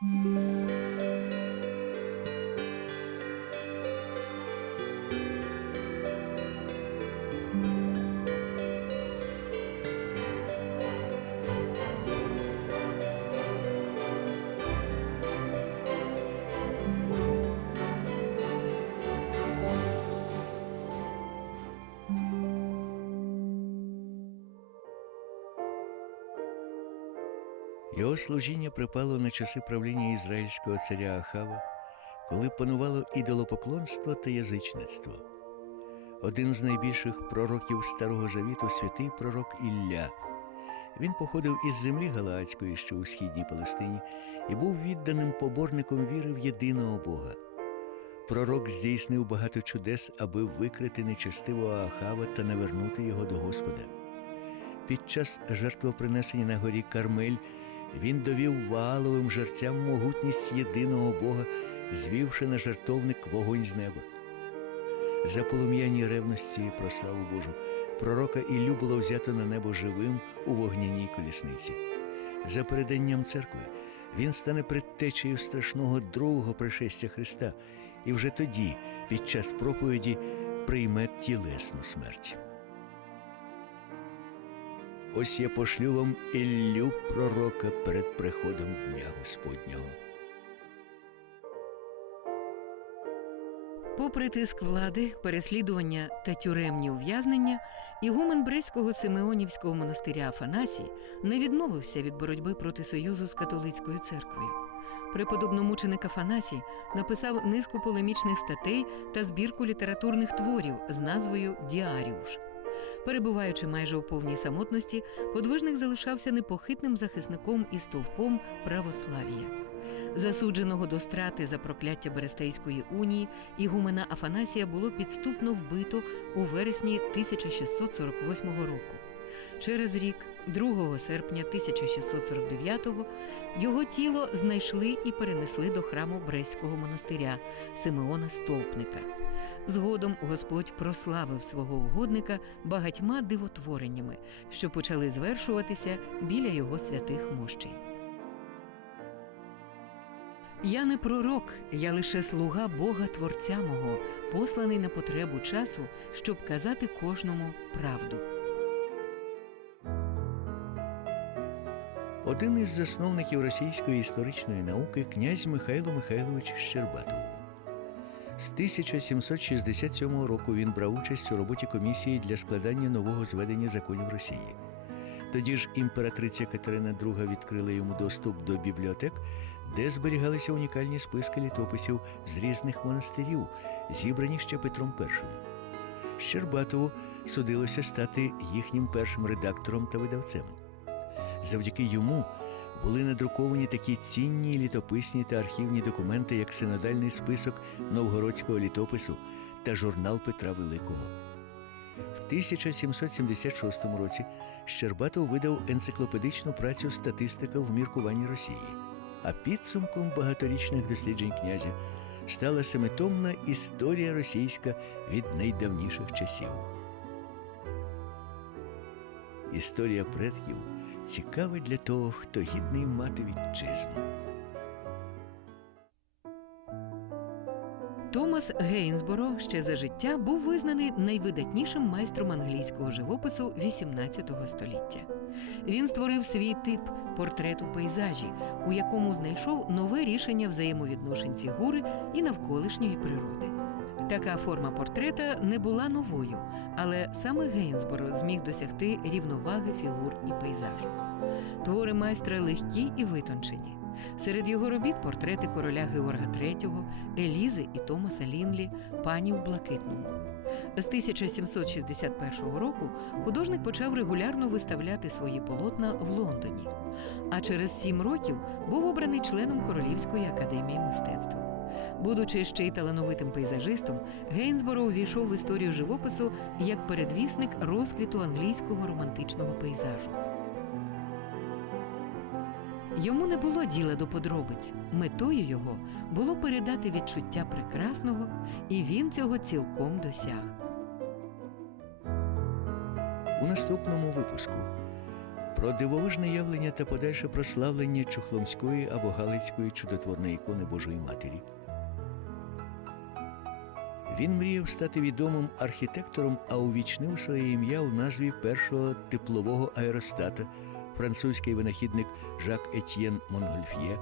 Música Його служіння припало на часи правління ізраїльського царя Ахава, коли панувало ідолопоклонство та язичництво. Один з найбільших пророків Старого Завіту святий пророк Ілля. Він походив із землі Галаадської, що у східній Палестині, і був відданим поборником віри в єдиного Бога. Пророк здійснив багато чудес, аби викрити нечестивого Ахава та навернути його до Господа. Під час жертвопринесення на горі Кармель він довів Вааловим жерцям могутність єдиного Бога, звівши на жертовник вогонь з неба. За полум'яні ревності про славу Божу пророка Іллю було взято на небо живим у вогняній колісниці. За переданням церкви він стане предтечею страшного другого пришестя Христа, і вже тоді, під час проповіді, прийме тілесну смерть. Ось я пошлю вам Іллю пророка перед приходом Дня Господнього. Попри тиск влади, переслідування та тюремні ув'язнення, ігумен Бреського Симеонівського монастиря Афанасій не відмовився від боротьби проти союзу з католицькою церквою. Преподобномученик Афанасій написав низку полемічних статей та збірку літературних творів з назвою Діаріуш. Перебуваючи майже у повній самотності, подвижник залишався непохитним захисником і стовпом православ'я. Засудженого до страти за прокляття Берестейської унії ігумена Афанасія було підступно вбито у вересні 1648 року. Через рік, 2 серпня 1649-го, його тіло знайшли і перенесли до храму Бреського монастиря Симеона Стовпника. Згодом Господь прославив свого угодника багатьма дивотвореннями, що почали звершуватися біля його святих мощей. Я не пророк, я лише слуга Бога Творця мого, посланий на потребу часу, щоб казати кожному правду. Один із засновників російської історичної науки князь Михайло Михайлович Щербатов. З 1767 року він брав участь у роботі комісії для складання нового зведення законів Росії. Тоді ж імператриця Катерина II відкрила йому доступ до бібліотек, де зберігалися унікальні списки літописів з різних монастирів, зібрані ще Петром І. Щербатову судилося стати їхнім першим редактором та видавцем. Завдяки йому були надруковані такі цінні літописні та архівні документи, як синодальний список новгородського літопису та журнал Петра Великого. В 1776 році Щербатов видав енциклопедичну працю Статистика в міркуванні Росії, а підсумком багаторічних досліджень князя стала семитомна історія російська від найдавніших часів. Історія предків цікавий для того, хто гідний мати вітчизну. Томас Гейнсборо ще за життя був визнаний найвидатнішим майстром англійського живопису XVIII століття. Він створив свій тип портрет у пейзажі, у якому знайшов нове рішення взаємовідношень фігури і навколишньої природи. Така форма портрета не була новою, але саме Гейнсборо зміг досягти рівноваги фігур і пейзажу. Твори майстра легкі і витончені. Серед його робіт портрети короля Георга III, Елізи і Томаса Лінлі, пані у блакитному. З 1761 року художник почав регулярно виставляти свої полотна в Лондоні, а через сім років був обраний членом Королівської академії мистецтва. Будучи ще й талановитим пейзажистом, Гейнсборо увійшов в історію живопису як передвісник розквіту англійського романтичного пейзажу. Йому не було діла до подробиць. Метою його було передати відчуття прекрасного, і він цього цілком досяг. У наступному випуску Про дивовижне явлення та подальше прославлення Чухломської або Галицької чудотворної ікони Божої Матері. Він мріяв стати відомим архітектором, а увічнив своє ім'я у назві першого теплового аеростата французький винахідник Жак Етьєн Монгольф'є.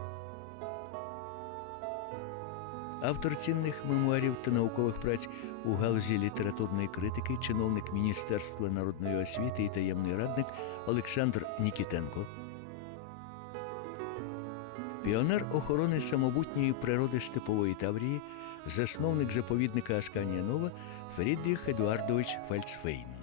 Автор цінних мемуарів та наукових праць у галузі літературної критики, чиновник Міністерства народної освіти і таємний радник Олександр Нікітенко. Піонер охорони самобутньої природи степової Таврії, засновник заповідника Асканія Нова Фрідріх Едуардович Фальцфейн.